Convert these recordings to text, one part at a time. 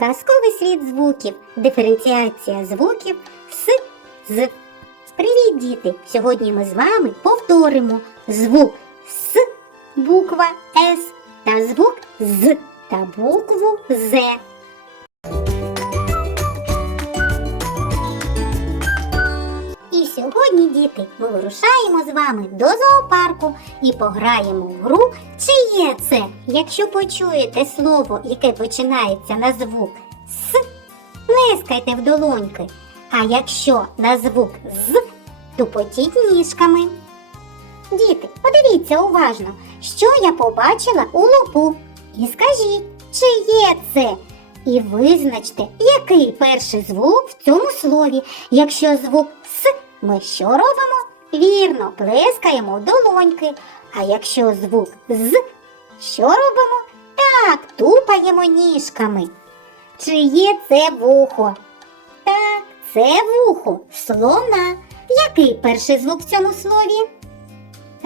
Казковий світ звуків, диференціація звуків с з. Привіт, діти! Сьогодні ми з вами повторимо звук С, буква С та звук З та букву З. сьогодні, діти, ми вирушаємо з вами до зоопарку і пограємо в гру чи є це. Якщо почуєте слово, яке починається на звук С, плескайте в долоньки. А якщо на звук З, тупотіть ніжками. Діти, подивіться уважно, що я побачила у лупу. І скажіть, чи є це? І визначте, який перший звук в цьому слові. Якщо звук С, ми що робимо? Вірно, плескаємо долоньки. А якщо звук З, що робимо? Так, тупаємо ніжками. Чи є це вухо? Так, це вухо слона. Який перший звук в цьому слові?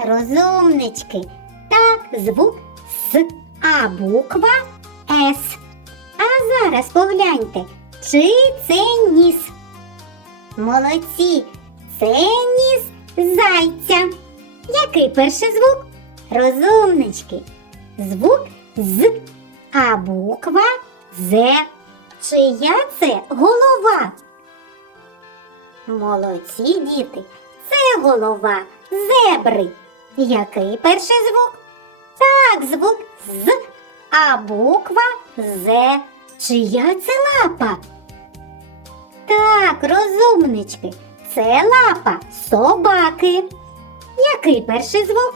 Розумнички. Так, звук С, а буква С. А зараз погляньте, чи це ніс? Молодці, це ніс зайця. Який перший звук? Розумнички. Звук з, а буква З. Чия це голова? Молодці діти. Це голова зебри. Який перший звук? Так, звук з, а буква З. Чия це лапа? Так, розумнички, це лапа собаки. Який перший звук?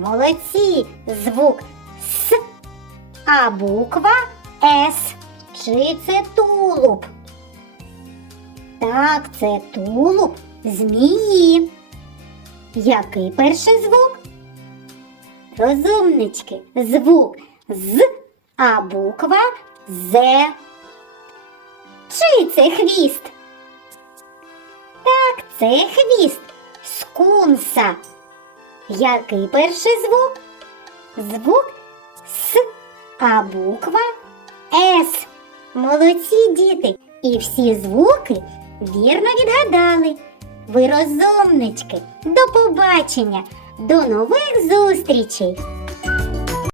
Молодці, звук С, а буква С. Чи це тулуб? Так, це тулуб змії. Який перший звук? Розумнички, звук з, а буква З. Чий це хвіст? Це хвіст скунса. Який перший звук? Звук С, а буква С. Молодці діти. І всі звуки вірно відгадали. Ви розумнички. До побачення, до нових зустрічей!